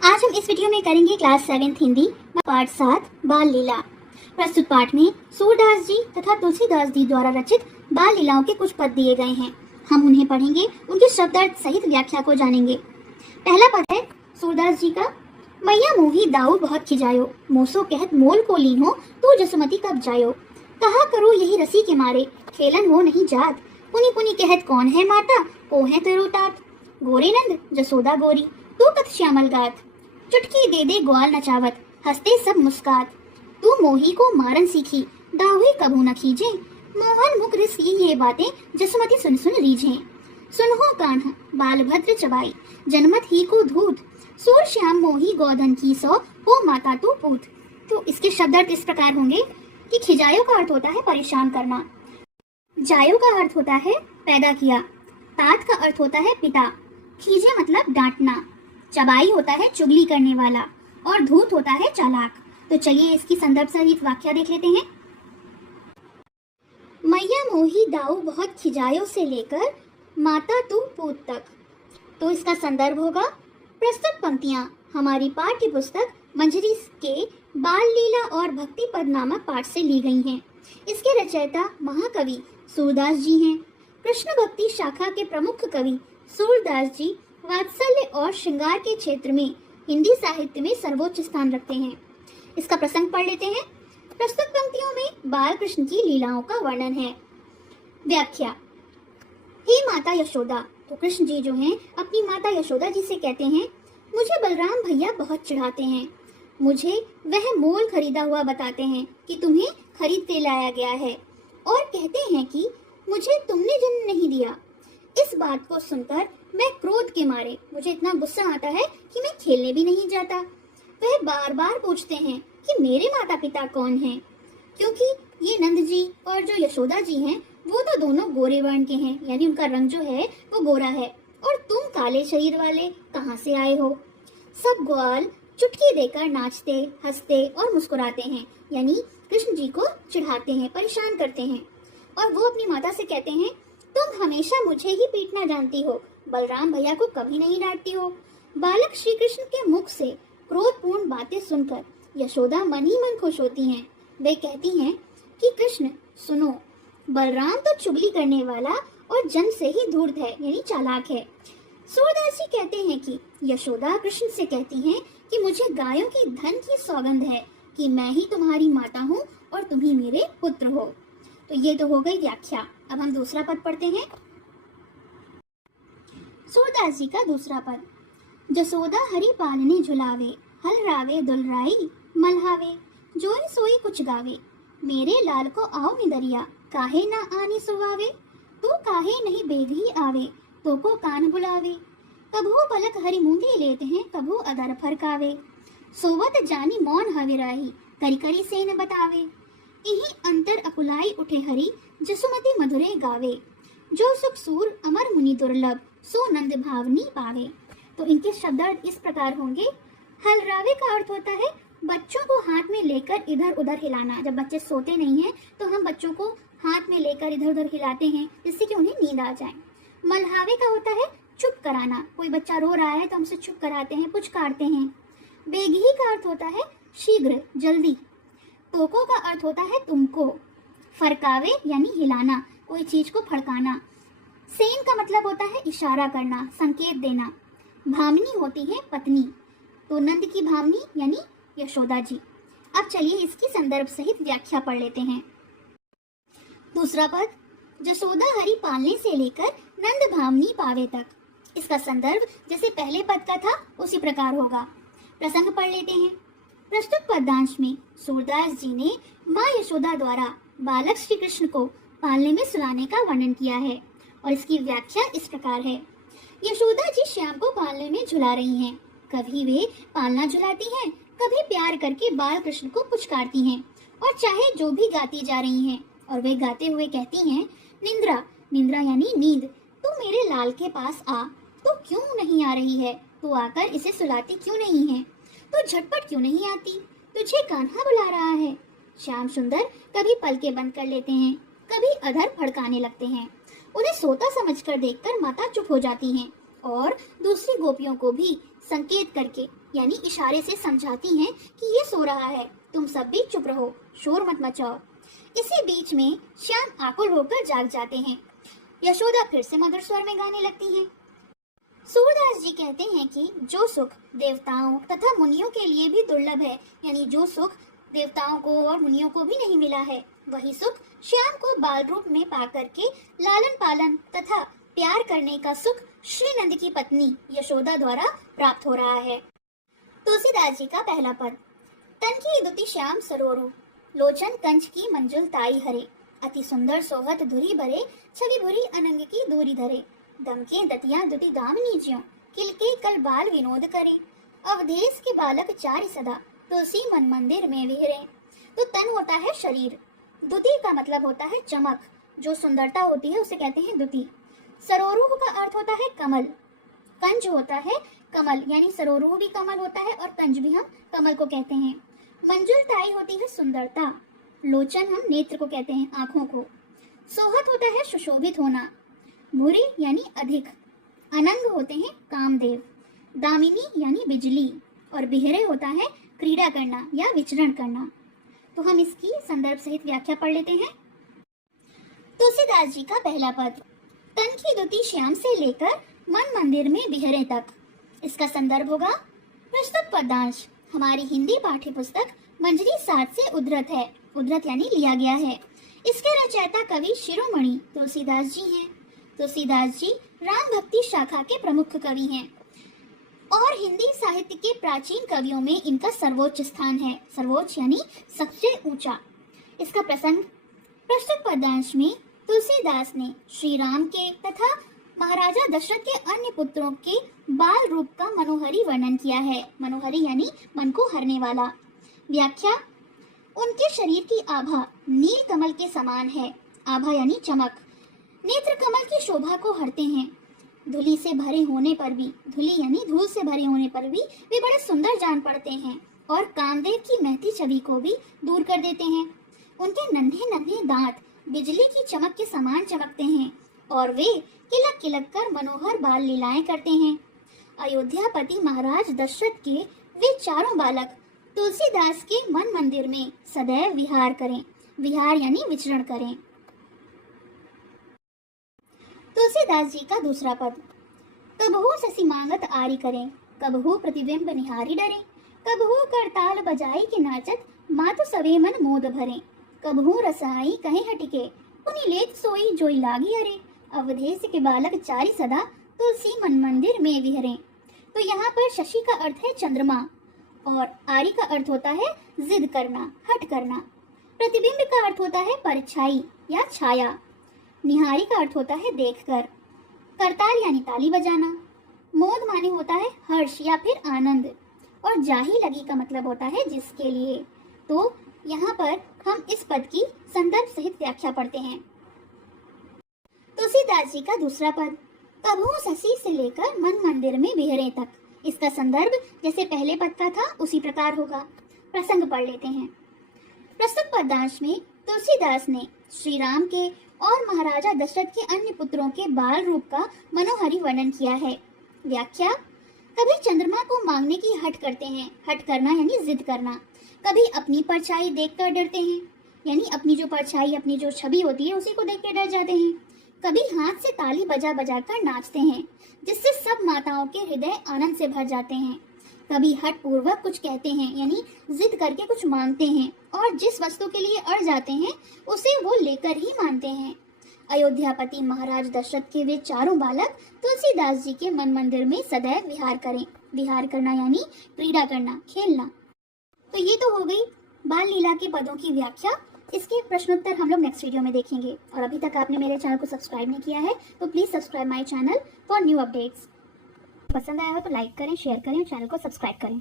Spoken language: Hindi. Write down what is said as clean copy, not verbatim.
आज हम इस वीडियो में करेंगे क्लास 7 हिंदी पाठ 7 बाल लीला। प्रस्तुत पाठ में सूरदास जी तथा तुलसीदास जी द्वारा रचित बाल लीलाओं के कुछ पद दिए गए हैं। हम उन्हें पढ़ेंगे, उनके शब्दार्थ सहित व्याख्या को जानेंगे। पहला पद है सूरदास जी का। मैया मोही दाऊ बहुत खिजायो, मोसो कहत मोल को लीनो, तू जसमती कब जायो। कहा करो यही रसी के मारे, खेलन हो नहीं जात, पुनि पुनि कहत कौन है माता, को है तेरो तात। गोरे नंद जसोदा गोरी, तू कथ श्यामल गात, चुटकी दे दे ग्वाल नचावत, हंसते सब मुस्कात। तू मोही को मारन सीखी, दाहुई कबू न खीजे, मोहन मुख रिस ये बातें, जसमती सुन सुन रीझे। सुनहो कान्हा बाल भद्र चबाई, जनमत ही को धूत, सूर श्याम मोही गोधन की सो, हो माता तू पूत। तो इसके शब्दार्थ इस प्रकार होंगे कि खिजायो का अर्थ होता है परेशान करना, जायो का अर्थ होता है पैदा किया, तात का अर्थ होता है पिता, खीजे मतलब डांटना, चबाई होता है चुगली करने वाला, और धूत होता है चालाक। तो चलिए इसकी संदर्भ सहित व्याख्या देख लेते हैं। मैया मोही दाऊ बहुत खिजायो से लेकर माता तू पूत तक। तो इसका संदर्भ होगा प्रस्तुत पंक्तियां हमारी पाठ्य पुस्तक मंजरी के बाल लीला और भक्ति पद नामक पाठ से ली गई हैं। इसके रचयिता महाकवि सूरदास जी हैं। कृष्ण भक्ति शाखा के प्रमुख कवि सूरदास जी वात्सल्य और श्रृंगार के क्षेत्र में हिंदी साहित्य में सर्वोच्च स्थान रखते हैं। इसका प्रसंग पढ़ लेते हैं। प्रस्तुत पंक्तियों में बाल कृष्ण की लीलाओं का वर्णन है। व्याख्या। हे माता यशोदा, तो कृष्ण जी जो हैं अपनी माता यशोदा जी से कहते हैं, मुझे बलराम भैया बहुत चिढ़ाते हैं, मुझे वह मोल खरीदा हुआ बताते हैं कि तुम्हें खरीद के लाया गया है, और कहते हैं कि मुझे तुमने जन्म नहीं दिया। इस बात को सुनकर मैं क्रोध के मारे, मुझे इतना गुस्सा आता है कि मैं खेलने भी नहीं जाता। वह बार बार पूछते हैं कि मेरे माता पिता कौन हैं, क्योंकि ये नंद जी और जो यशोदा जी हैं वो तो दोनों गोरे वर्ण के हैं, यानी उनका रंग जो है वो गोरा है, और तुम काले शरीर वाले कहाँ से आए हो। सब ग्वाल चुटकी देकर नाचते, हंसते और मुस्कुराते हैं, यानी कृष्ण जी को चिढ़ाते हैं, परेशान करते हैं। और वो अपनी माता से कहते हैं, तुम हमेशा मुझे ही पीटना जानती हो, बलराम भैया को कभी नहीं डांटती हो। बालक श्री कृष्ण के मुख से क्रोधपूर्ण बातें सुनकर यशोदा मन ही मन खुश होती हैं। वे कहती हैं कि कृष्ण सुनो, बलराम तो चुगली करने वाला और जन्म से ही धूर्त है, यानी चालाक है। सूरदास जी कहते हैं कि यशोदा कृष्ण से कहती हैं कि मुझे गायों की धन की सौगंध है कि मैं ही तुम्हारी माता हूँ और तुम ही मेरे पुत्र हो। तो ये तो हो गई व्याख्या। अब हम दूसरा पद पढ़ते हैं। सूरदास जी का दूसरा पद। जसोदा हरि पालने झुलावे, हल रावे दुलराई मलहावे, जोई सोई कुछ गावे, मेरे लाल को आओ निदरिया, काहे ना आनी सुवावे, तू काहे नहीं बेघी आवे, तो को कान बुलावे, कभू पलक हरि मूंदी लेते हैं, कभू अदर फरकावे, सोवत जानी मौन हविराही, करी करी से न बतावे, इही अंतर अकुलाई उठे हरि, जसुमती मधुरे गावे, जो सुख सूर अमर मुनि दुर्लभ, सो नंद भावनी पावे। तो इनके शब्दार्थ इस प्रकार होंगे। हलरावे का अर्थ होता है बच्चों को हाथ में लेकर इधर उधर हिलाना। जब बच्चे सोते नहीं हैं तो हम बच्चों को हाथ में लेकर इधर उधर हिलाते हैं जिससे कि उन्हें नींद आ जाए। मलहावे का होता है चुप कराना, कोई बच्चा रो रहा है तो हम उसे चुप कराते हैं, पुचकारते हैं। बेघी का अर्थ होता है शीघ्र, जल्दी। तोको का अर्थ होता है तुमको। फरकावे यानी हिलाना, कोई चीज को फड़काना। सेन का मतलब होता है इशारा करना, संकेत देना। भामिनी होती है पत्नी, तो नंद की भामिनी यानी यशोदा जी। अब चलिए इसकी संदर्भ सहित व्याख्या पढ़ लेते हैं। दूसरा पद। जसोदा हरि पालने से लेकर नंद भामिनी पावे तक। इसका संदर्भ जैसे पहले पद का था उसी प्रकार होगा। प्रसंग पढ़ लेते हैं। प्रस्तुत पद्यांश में सूरदास जी ने माँ यशोदा द्वारा बालक श्री कृष्ण को पालने में सुलाने का वर्णन किया है, और इसकी व्याख्या इस प्रकार है। यशोदा जी श्याम को पालने में झुला रही हैं। कभी वे पालना झुलाती हैं, कभी प्यार करके बाल कृष्ण को पुचकारती हैं, और चाहे जो भी गाती जा रही हैं। और वे गाते हुए कहती हैं, निंद्रा, निंद्रा यानी नींद, तू मेरे लाल के पास आ, तो क्यों नहीं आ रही है, तू आकर इसे सुलाती क्यों नहीं है, तो झटपट क्यों नहीं आती, तुझे कान्हा बुला रहा है। श्याम सुंदर कभी पलके बंद कर लेते हैं, कभी अधर फड़काने लगते हैं। उन्हें सोता समझकर देखकर माता चुप हो जाती हैं, और दूसरी गोपियों को भी संकेत करके यानी इशारे से समझाती हैं कि ये सो रहा है, तुम सब भी चुप रहो, शोर मत मचाओ। इसी बीच में श्याम आकुल होकर जाग जाते हैं। यशोदा फिर से मधुर स्वर में गाने लगती हैं। सूरदास जी कहते हैं कि जो सुख देवताओं तथा मुनियों के लिए भी दुर्लभ है, यानी जो सुख देवताओं को और मुनियों को भी नहीं मिला है, वही सुख श्याम को बाल रूप में पा करके लालन पालन तथा प्यार करने का सुख श्री नंद की पत्नी यशोदा द्वारा प्राप्त हो रहा है। तुलसीदास जी का पहला पद। तन की दुति श्याम सरोरु, लोचन कंच की मंजुल ताई हरे, अति सुंदर सोहत धुरी भरे, छवि भुरी अनंग की दूरी धरे, दमके दतिया दुति दामनी ज्यों, किलके कल बाल विनोद करे, अवधेश के बालक चारि सदा, तुलसी मन मंदिर में विहरे। तो तन होता है शरीर, दुति का मतलब होता है चमक, जो सुंदरता होती है उसे कहते हैं दुति। सरोरुह का अर्थ होता है कमल, कंज होता है कमल, यानी सरोरुह भी कमल होता है और कंज भी हम कमल को कहते हैं। मंजुल ताई होती है सुंदरता, लोचन हम नेत्र को कहते हैं, आंखों को। सोहत होता है सुशोभित होना, भूरी यानी अधिक, अनंग होते हैं कामदेव, दामिनी यानी बिजली, और बिहरे होता है क्रीड़ा करना या विचरण करना। तो हम इसकी संदर्भ सहित व्याख्या पढ़ लेते हैं। तुलसीदास जी का पहला पद। तन की दुति श्याम से लेकर मन मंदिर में बिहरे तक, इसका संदर्भ होगा प्रस्तुत पदांश हमारी हिंदी पाठ्य पुस्तक मंजरी 7 से उद्धृत है। उद्धृत यानी लिया गया है। इसके रचयिता कवि शिरोमणि तुलसीदास जी हैं। तुलसीदास जी राम भक्ति शाखा के प्रमुख कवि हैं और हिंदी साहित्य के प्राचीन कवियों में इनका सर्वोच्च स्थान है। सर्वोच्च यानी सबसे ऊंचा। इसका प्रसंग प्रस्तुत पदांश में तुलसीदास ने श्री राम के तथा महाराजा दशरथ के अन्य पुत्रों के बाल रूप का मनोहरी वर्णन किया है। मनोहरी यानी मन को हरने वाला। व्याख्या, उनके शरीर की आभा नील कमल के समान है। आभा यानी चमक। नेत्र कमल की शोभा को हरते हैं। धूली से भरे होने पर भी, धूली यानी धूल से भरे होने पर भी वे बड़े सुंदर जान पड़ते हैं और कामदेव की महती छवि को भी दूर कर देते हैं। उनके नन्हे नन्हे दांत बिजली की चमक के समान चमकते हैं और वे किलक किलक कर मनोहर बाल लीलाएं करते हैं। अयोध्यापति महाराज दशरथ के वे चारों बालक तुलसीदास के मन मंदिर में सदैव विहार करें। विहार यानी विचरण करें। तुलसीदास जी का दूसरा पद। कबहू ससी मांगत आरी करें, कबहू प्रतिबिंब निहारी डरे, कबहू करताल बजाई के नाचत, मातु सवे मन मोद भरे, कबहू रसाई कहे हटिके, पुनि लेत सोई जोई लागी अरे, अवधेश के बालक चारि सदा, तुलसी मन मंदिर में विहरे। तो यहाँ पर शशि का अर्थ है चंद्रमा और आरी का अर्थ होता है जिद करना, हट करना। प्रतिबिंब का अर्थ होता है परछाई या छाया। निहारी का अर्थ होता है देखकर। करताल यानी ताली बजाना। मोद माने होता है हर्ष या फिर आनंद। और जाही लगी का मतलब होता है जिसके लिए। तो यहाँ पर हम इस पद की संदर्भ सहित व्याख्या पढ़ते हैं। तुलसीदास जी का दूसरा पद। कबहू ससी से लेकर मन मंदिर में बिहरे तक, इसका संदर्भ जैसे पहले पद का था उसी प्रकार होगा। प्रसंग पढ़ लेते हैं। प्रस्तुत पदांश में तुलसीदास ने श्री राम के और महाराजा दशरथ के अन्य पुत्रों के बाल रूप का मनोहरी वर्णन किया है। व्याख्या, कभी चंद्रमा को मांगने की हट करते हैं। हट करना यानी जिद करना। कभी अपनी परछाई देखकर डरते हैं, यानी अपनी जो परछाई, अपनी जो छवि होती है उसी को देख के डर जाते हैं। कभी हाथ से ताली बजा बजा कर नाचते हैं, जिससे सब माताओं के हृदय आनंद से भर जाते हैं। कभी हठ पूर्वक कुछ कहते हैं, यानी जिद करके कुछ मांगते हैं और जिस वस्तु के लिए अड़ जाते हैं उसे वो लेकर ही मानते हैं। अयोध्यापति महाराज दशरथ के वे चारों बालक तुलसीदास जी के मन मंदिर में सदैव विहार करें। विहार करना यानी क्रीड़ा करना, खेलना। तो ये तो हो गई बाल लीला के पदों की व्याख्या। इसके प्रश्नोत्तर हम लोग नेक्स्ट वीडियो में देखेंगे। और अभी तक आपने मेरे चैनल को सब्सक्राइब नहीं किया है तो please subscribe my channel for new updates. पसंद आया हो तो लाइक करें, शेयर करें, चैनल को सब्सक्राइब करें।